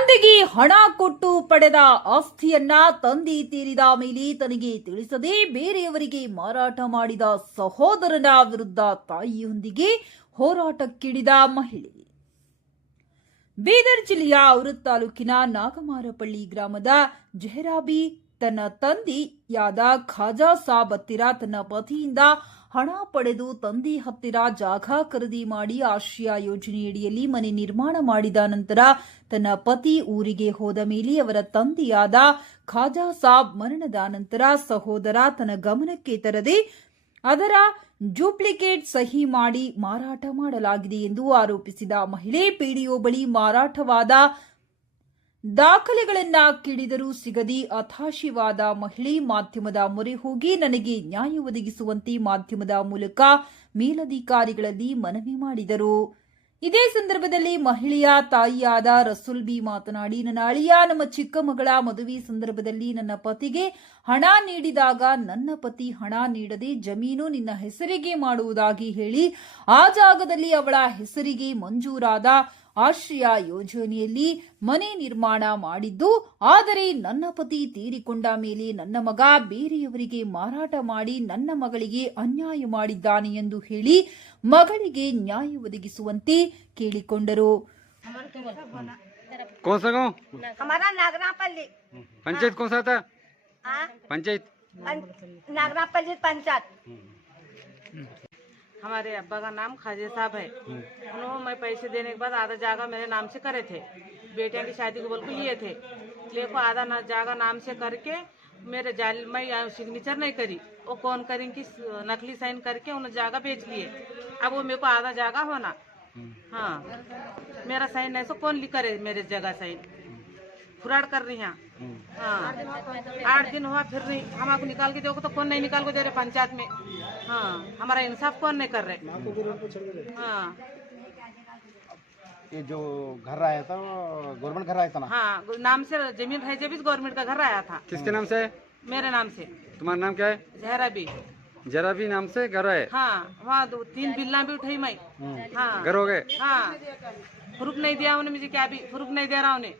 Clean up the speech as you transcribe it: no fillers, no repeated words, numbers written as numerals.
ತಂದೆಗೆ ಹಣ ಕೊಟ್ಟು ಪಡೆದ ಆಸ್ತಿಯನ್ನ ತಂದೆ ತೀರಿದ ಮೇಲೆ ತನಗೆ ತಿಳಿಸದೆ ಬೇರೆಯವರಿಗೆ ಮಾರಾಟ ಮಾಡಿದ ಸಹೋದರನ ವಿರುದ್ಧ ತಾಯಿಯೊಂದಿಗೆ ಹೋರಾಟಕ್ಕಿಳಿದ ಮಹಿಳೆ. ಬೀದರ್ ಜಿಲ್ಲೆಯ ಔರದ್ ತಾಲೂಕಿನ ನಾಗಮಾರಪಳ್ಳಿ ಗ್ರಾಮದ ಜೆಹರಾಬಿ ತನ್ನ ತಂದೆಯಾದ ಖಾಜಾ ಸಾಬ್ ಹತ್ತಿರ ತನ್ನ ಪತಿಯಿಂದ ಹಣ ಪಡೆದು ತಂದೆ ಹತ್ತಿರ ಜಾಗ ಖರೀದಿ ಮಾಡಿ ಆಶ್ರಯ ಯೋಜನೆಯಡಿಯಲ್ಲಿ ಮನೆ ನಿರ್ಮಾಣ ಮಾಡಿದ ನಂತರ ತನ್ನ ಪತಿ ಊರಿಗೆ ಹೋದ ಮೇಲೆ ಅವರ ತಂದೆಯಾದ ಖಾಜಾ ಸಾಬ್ ಮರಣದ ನಂತರ ಸಹೋದರ ತನ್ನ ಗಮನಕ್ಕೆ ತರದೆ ಅದರ ಡೂಪ್ಲಿಕೇಟ್ ಸಹಿ ಮಾಡಿ ಮಾರಾಟ ಮಾಡಲಾಗಿದೆ ಎಂದು ಆರೋಪಿಸಿದ ಮಹಿಳೆ ಪಿಡಿಒ ಬಳಿ ಮಾರಾಟವಾದ ದಾಖಲೆಗಳನ್ನ ಕಿಡಿದರೂ ಸಿಗದೆ ಹತಾಶವಾದ ಮಹಿಳೆ ಮಾಧ್ಯಮದ ಮೊರೆ ಹೋಗಿ ನನಗೆ ನ್ಯಾಯ ಒದಗಿಸುವಂತೆ ಮಾಧ್ಯಮದ ಮೂಲಕ ಮೇಲಧಿಕಾರಿಗಳಲ್ಲಿ ಮನವಿ ಮಾಡಿದರು. ಇದೇ ಸಂದರ್ಭದಲ್ಲಿ ಮಹಿಳೆಯ ತಾಯಿಯಾದ ರಸೂಲ್ ಬಿ ಮಾತನಾಡಿ, ನನ್ನ ಅಳಿಯ ನಮ್ಮ ಚಿಕ್ಕ ಮಗಳ ಮದುವೆ ಸಂದರ್ಭದಲ್ಲಿ ನನ್ನ ಪತಿಗೆ ಹಣ ನೀಡಿದಾಗ ನನ್ನ ಪತಿ ಹಣ ನೀಡದೆ ಜಮೀನು ನಿನ್ನ ಹೆಸರಿಗೆ ಮಾಡುವುದಾಗಿ ಹೇಳಿ ಆ ಜಾಗದಲ್ಲಿ ಅವಳ ಹೆಸರಿಗೆ ಮಂಜೂರಾದ ಆಶ್ರಯ ಯೋಜನೆಯಲ್ಲಿ ಮನೆ ನಿರ್ಮಾಣ ಮಾಡಿದ್ದು, ಆದರೆ ನನ್ನ ಪತಿ ತೀರಿಕೊಂಡ ಮೇಲೆ ನನ್ನ ಮಗ ಬೇರೆಯವರಿಗೆ ಮಾರಾಟ ಮಾಡಿ ನನ್ನ ಮಗಳಿಗೆ ಅನ್ಯಾಯ ಮಾಡಿದ್ದಾನೆ ಎಂದು ಹೇಳಿ ಮಗಳಿಗೆ ನ್ಯಾಯ ಒದಗಿಸುವಂತೆ ಕೇಳಿಕೊಂಡರು. कौन सा गाँव? हमारा नागरापल्ली पंचायत कौन सा था? पंचायत नागरापल्ली पंचायत। हमारे अब्बा का नाम खाजे साहब है। उन्होंने मैं पैसे देने के बाद आधा जागा मेरे नाम से करे थे, बेटियां की शादी को बोल के लिए थे, लेको आधा जागा नाम से करके मेरे जाल मैं सिग्नेचर नहीं करी, वो कौन करेंगे नकली साइन करके उन्हें जागा बेच लिए। अब वो मेरे को आधा जागा होना, हाँ मेरा साइन ऐसा कौन लिख करे मेरे जगह साइन फ्रॉड कर रही हैं। हाँ 8 दिन हुआ फिर नहीं, हमको निकाल के देखो तो कौन नहीं निकाल को दे रहे पंचायत में। हाँ हमारा इंसाफ कौन नहीं कर रहे। हाँ ये जो घर आया था गवर्नमेंट घर आया था ना? हाँ नाम से जमीन है जब गवर्नमेंट का घर आया था। किसके नाम से? मेरे नाम से। तुम्हारा नाम क्या है? जहराबी। जराबी नाम से घर है? हाँ वहाँ 2-3 बिल्ला भी उठाई मैं। हाँ घर हो गए? हाँ प्रूफ नहीं दिया उन्हें मुझे, क्या भी प्रूफ नहीं दे रहा उन्हें।